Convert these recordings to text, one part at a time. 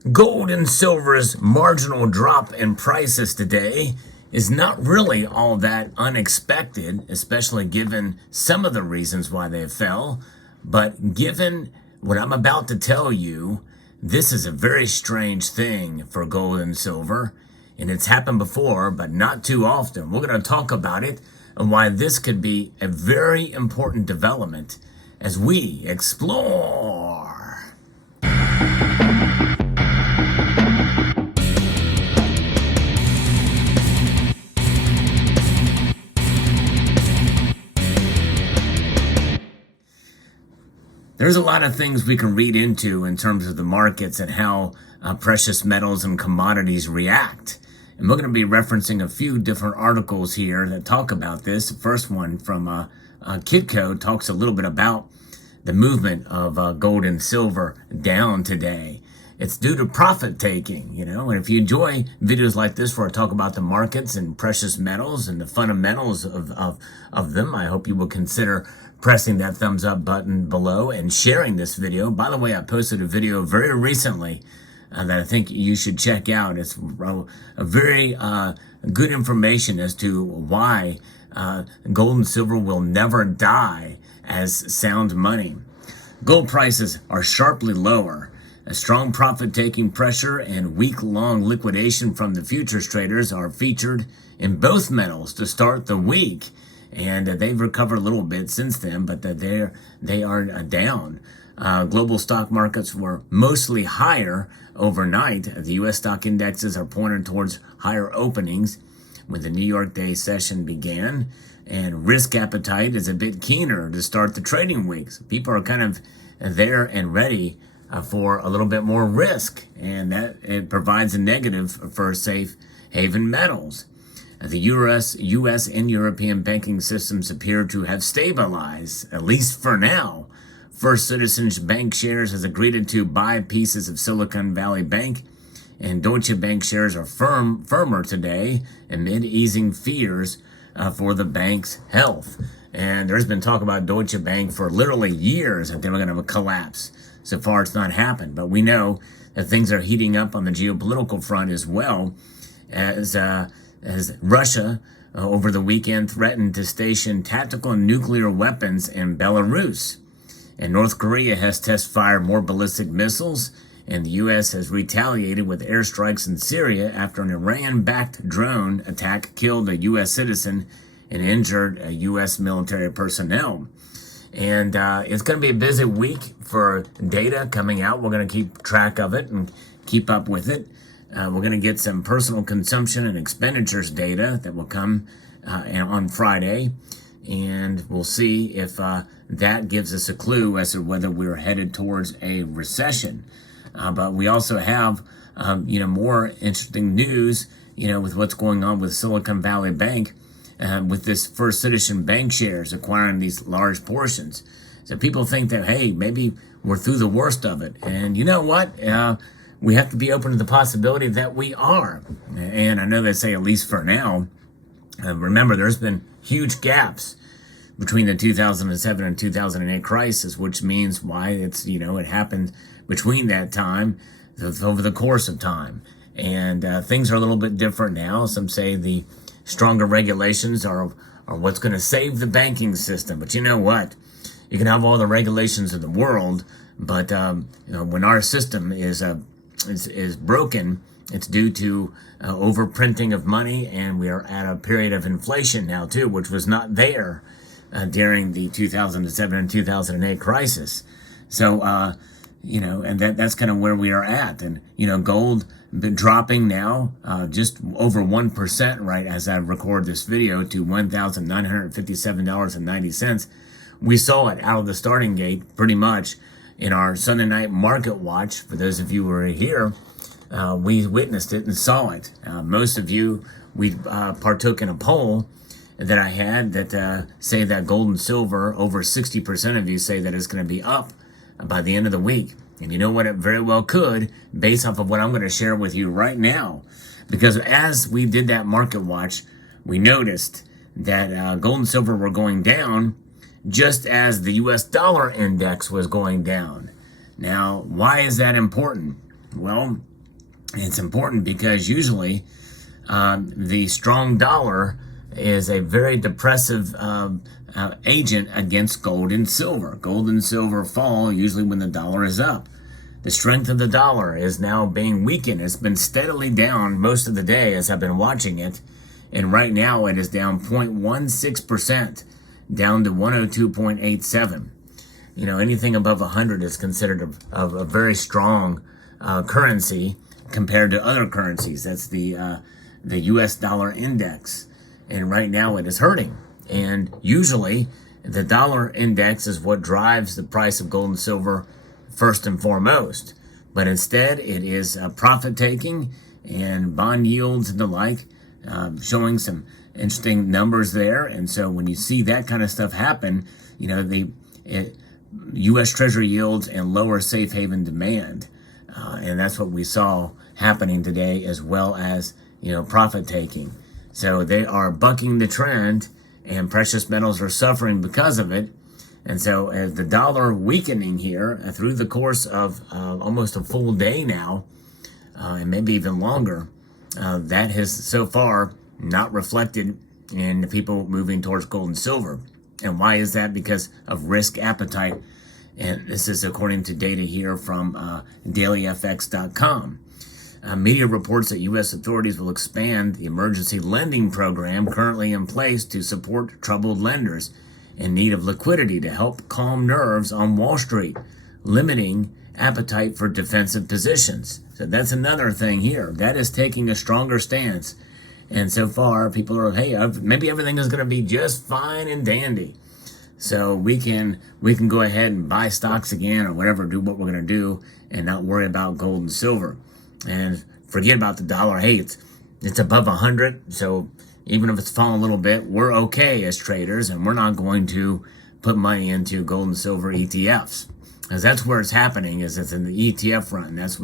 Gold and silver's marginal drop in prices today is not really all that unexpected, especially given some of the reasons why they fell. But given what I'm about to tell you, this is a very strange thing for gold and silver. And it's happened before, but not too often. We're going to talk about it and why this could be a very important development as we explore. There's a lot of things we can read into in terms of the markets and how precious metals and commodities react. And we're going to be referencing a few different articles here that talk about this. The first one from Kitco talks a little bit about the movement of gold and silver down today. It's due to profit taking, and if you enjoy videos like this where I talk about the markets and precious metals and the fundamentals of them, I hope you will consider pressing that thumbs up button below and sharing this video. By the way, I posted a video very recently that I think you should check out. It's a very good information as to why gold and silver will never die as sound money. Gold prices are sharply lower. A strong profit-taking pressure and week-long liquidation from the futures traders are featured in both metals to start the week. And they've recovered a little bit since then, but they are down. Global stock markets were mostly higher overnight. The U.S. stock indexes are pointed towards higher openings when the New York day session began, and risk appetite is a bit keener to start the trading weeks. People are kind of there and ready for a little bit more risk, and that it provides a negative for safe haven metals. The U.S. and European banking systems appear to have stabilized, at least for now. First Citizens Bank shares has agreed to buy pieces of Silicon Valley Bank, and Deutsche Bank shares are firmer today amid easing fears for the bank's health. And there's been talk about Deutsche Bank for literally years that they were going to collapse. So far, it's not happened. But we know that things are heating up on the geopolitical front as well, as Russia over the weekend threatened to station tactical nuclear weapons in Belarus. And North Korea has test-fired more ballistic missiles, and the U.S. has retaliated with airstrikes in Syria after an Iran-backed drone attack killed a U.S. citizen and injured U.S. military personnel. And it's going to be a busy week for data coming out. We're going to keep track of it and keep up with it. We're going to get some personal consumption and expenditures data that will come on Friday, and we'll see if that gives us a clue as to whether we're headed towards a recession. But we also have, more interesting news, with what's going on with Silicon Valley Bank, with this First Citizen Bank shares acquiring these large portions. So people think that, hey, maybe we're through the worst of it. And you know what? We have to be open to the possibility that we are. And I know they say at least for now. Remember, there's been huge gaps between the 2007 and 2008 crisis, which means why it's, it happened between that time, over the course of time. And things are a little bit different now. Some say the stronger regulations are what's going to save the banking system. But you know what? You can have all the regulations in the world, but when our system is broken, it's due to overprinting of money, and we are at a period of inflation now too, which was not there during the 2007 and 2008 crisis. So, and that's kind of where we are at. And, gold been dropping now just over 1%, right, as I record this video, to $1,957.90. We saw it out of the starting gate pretty much in our Sunday night market watch. For those of you who were here, we witnessed it and saw it. Most of you, we partook in a poll that I had that say that gold and silver, over 60% of you say that it's going to be up by the end of the week. And you know what? It very well could, based off of what I'm going to share with you right now. Because as we did that market watch, we noticed that gold and silver were going down just as the U.S. dollar index was going down. Now, why is that important? Well, It's important because usually the strong dollar is a very depressive agent against gold and silver. Gold and silver fall usually when the dollar is up. The strength of the dollar is now being weakened. It's been steadily down most of the day as I've been watching it. And right now it is down 0.16%, down to 102.87. You know, anything above 100 is considered a very strong currency compared to other currencies. That's the U.S. dollar index. And right now it is hurting. And usually the dollar index is what drives the price of gold and silver first and foremost. But instead it is profit taking and bond yields and the like, showing some interesting numbers there. And so when you see that kind of stuff happen, you know, U.S. Treasury yields and lower safe haven demand. And that's what we saw happening today, as well as, you know, profit taking. So they are bucking the trend, and precious metals are suffering because of it. And so as the dollar weakening here through the course of almost a full day now, and maybe even longer, that has so far not reflected in the people moving towards gold and silver. And why is that? Because of risk appetite. And this is according to data here from dailyfx.com. Media reports that U.S. authorities will expand the emergency lending program currently in place to support troubled lenders in need of liquidity to help calm nerves on Wall Street, limiting appetite for defensive positions. So that's another thing here. That is taking a stronger stance. And so far, people are, hey, maybe everything is going to be just fine and dandy. So we can go ahead and buy stocks again or whatever, do what we're going to do and not worry about gold and silver. And forget about the dollar. Hey, it's above 100. So even if it's fallen a little bit, we're okay as traders, and we're not going to put money into gold and silver ETFs. Because that's where it's happening, is it's in the ETF run. That's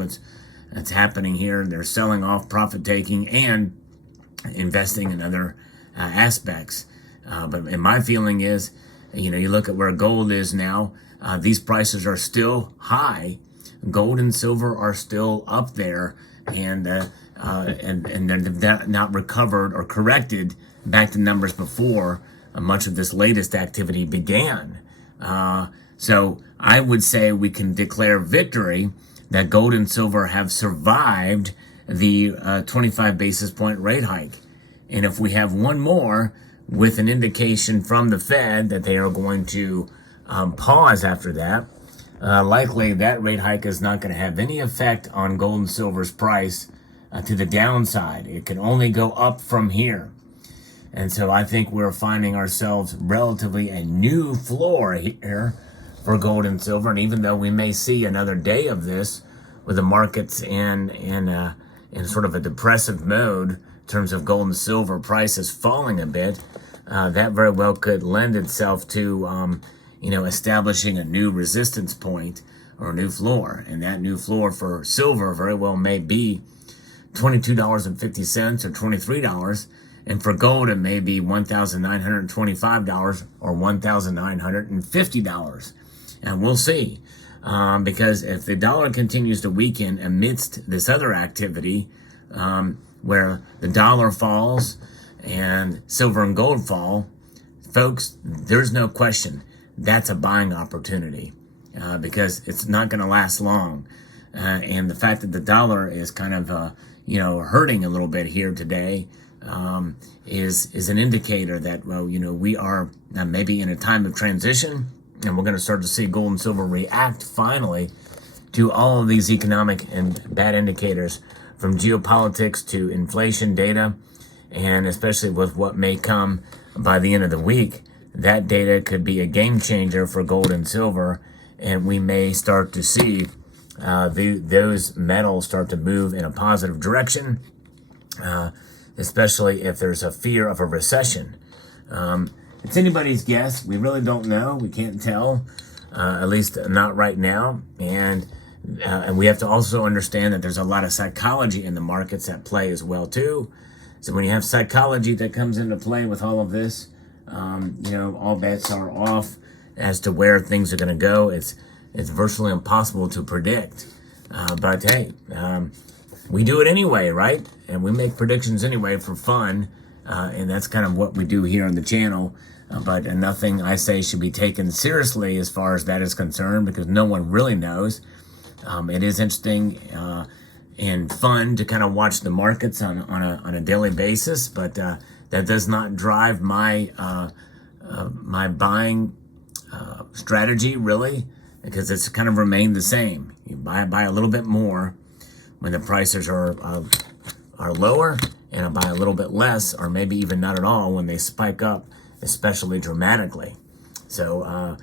that's happening here. They're selling off, profit taking, and investing in other aspects. But in my feeling is, you know, you look at where gold is now, these prices are still high. Gold and silver are still up there, and they're not recovered or corrected back to numbers before much of this latest activity began. So I would say we can declare victory that gold and silver have survived the 25 basis point rate hike. And if we have one more with an indication from the Fed that they are going to pause after that, likely that rate hike is not going to have any effect on gold and silver's price to the downside. It can only go up from here. And so I think we're finding ourselves relatively a new floor here for gold and silver. And even though we may see another day of this with the markets in sort of a depressive mode in terms of gold and silver prices falling a bit, that very well could lend itself to establishing a new resistance point or a new floor. And that new floor for silver very well may be $22.50 or $23. And for gold, it may be $1,925 or $1,950. And we'll see. Because if the dollar continues to weaken amidst this other activity, where the dollar falls and silver and gold fall, folks, there's no question that's a buying opportunity, because it's not going to last long. And the fact that the dollar is kind of, hurting a little bit here today, is an indicator that, we are maybe in a time of transition, and we're going to start to see gold and silver react finally to all of these economic and bad indicators, from geopolitics to inflation data, and especially with what may come by the end of the week. That data could be a game changer for gold and silver, and we may start to see those metals start to move in a positive direction, especially if there's a fear of a recession. It's anybody's guess. We really don't know. We can't tell, at least not right now. And we have to also understand that there's a lot of psychology in the markets at play as well, too. So when you have psychology that comes into play with all of this, all bets are off as to where things are going to go. It's virtually impossible to predict. But hey, we do it anyway, right? And we make predictions anyway for fun. And that's kind of what we do here on the channel. But nothing I say should be taken seriously as far as that is concerned, because no one really knows. It is interesting and fun to kind of watch the markets on a daily basis, but that does not drive my my buying strategy, really, because it's kind of remained the same. You buy a little bit more when the prices are lower, and I buy a little bit less, or maybe even not at all, when they spike up, especially dramatically. So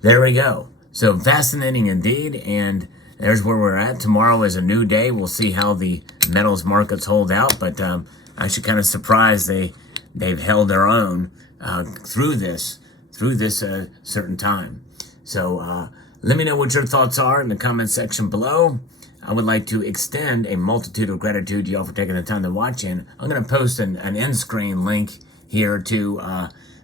there we go. So fascinating indeed, and there's where we're at. Tomorrow is a new day. We'll see how the metals markets hold out, but I'm actually kind of surprised they've held their own through this certain time. So let me know what your thoughts are in the comment section below. I would like to extend a multitude of gratitude to y'all for taking the time to watch, and I'm going to post an end screen link here to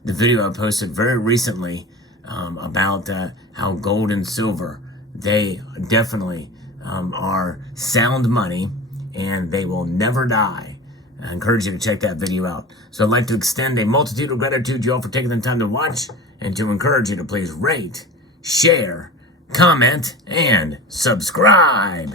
the video I posted very recently about how gold and silver, they definitely are sound money, and they will never die. I encourage you to check that video out. So I'd like to extend a multitude of gratitude to you all for taking the time to watch, and to encourage you to please rate, share, comment, and subscribe.